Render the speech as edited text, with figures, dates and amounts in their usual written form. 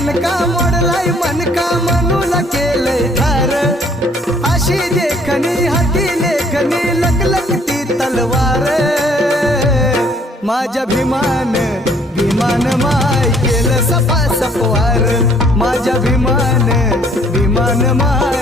ठणका मोडलाय मनका मनूला केलंय ठार अशी देखणी हाती लेखनी लकलकती तलवार माझ्या भीमान विमान माय केलं सपा सपवार माझ्या विमान माय